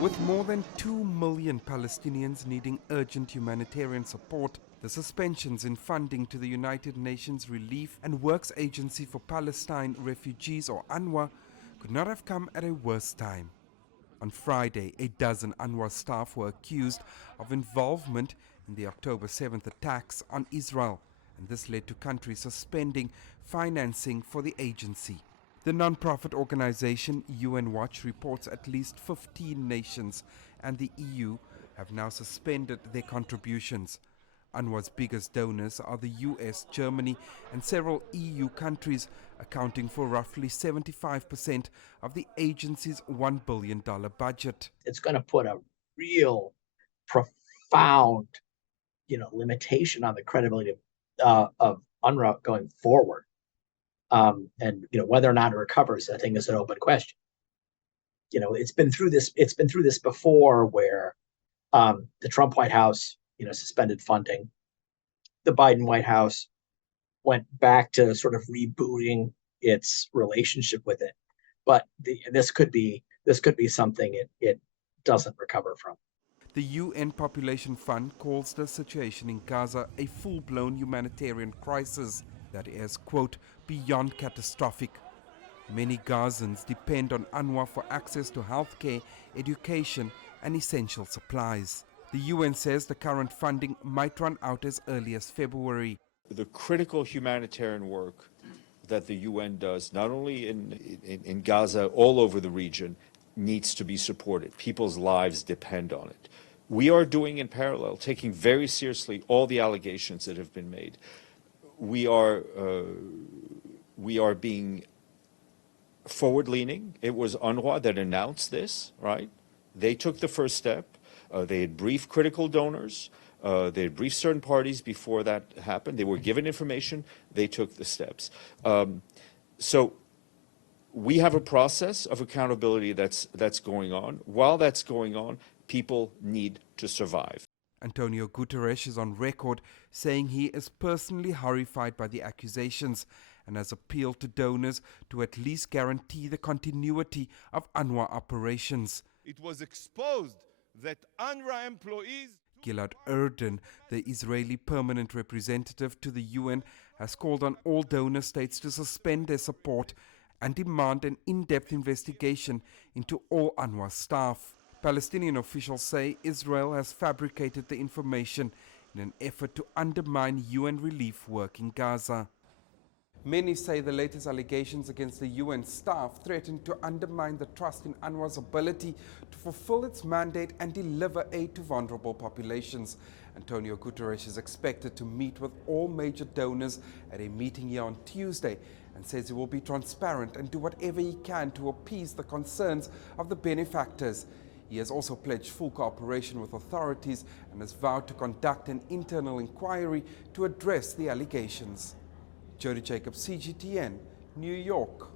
With more than 2 million Palestinians needing urgent humanitarian support, the suspensions in funding to the United Nations Relief and Works Agency for Palestine Refugees, or UNRWA, could not have come at a worse time. On Friday, a dozen UNRWA staff were accused of involvement in the October 7th attacks on Israel, and this led to countries suspending financing for the agency. The non-profit organization UN Watch reports at least 15 nations and the EU have now suspended their contributions. UNRWA's biggest donors are the US, Germany and several EU countries, accounting for roughly 75% of the agency's $1 billion budget. It's going to put a real profound, limitation on the credibility of UNRWA going forward. And whether or not it recovers, I think, is an open question. It's been through this before, where the Trump White House suspended funding. The Biden White House went back to sort of rebooting its relationship with it, but this could be something it doesn't recover from. The UN Population Fund calls the situation in Gaza a full-blown humanitarian crisis that is, quote, beyond catastrophic. Many Gazans depend on UNRWA for access to healthcare, education and essential supplies. The UN says the current funding might run out as early as February. The critical humanitarian work that the UN does, not only in Gaza, all over the region, needs to be supported. People's lives depend on it. We are doing in parallel, taking very seriously all the allegations that have been made. We are being forward-leaning. It was UNRWA that announced this, right? They took the first step. They had briefed critical donors. They had briefed certain parties before that happened. They were given information. They took the steps. So we have a process of accountability that's going on. While that's going on, people need to survive. Antonio Gutteres is on record saying he is personally horrified by the accusations and has appealed to donors to at least guarantee the continuity of UNRWA operations. It was exposed that UNRWA employees... Gilad Erdan, the Israeli permanent representative to the UN, has called on all donor states to suspend their support and demand an in-depth investigation into all UNRWA staff. Palestinian officials say Israel has fabricated the information in an effort to undermine UN relief work in Gaza. Many say the latest allegations against the UN staff threaten to undermine the trust in UNRWA's ability to fulfill its mandate and deliver aid to vulnerable populations. Antonio Gutteres is expected to meet with all major donors at a meeting here on Tuesday and says he will be transparent and do whatever he can to appease the concerns of the benefactors. He has also pledged full cooperation with authorities and has vowed to conduct an internal inquiry to address the allegations. Jody Jacobs, CGTN, New York.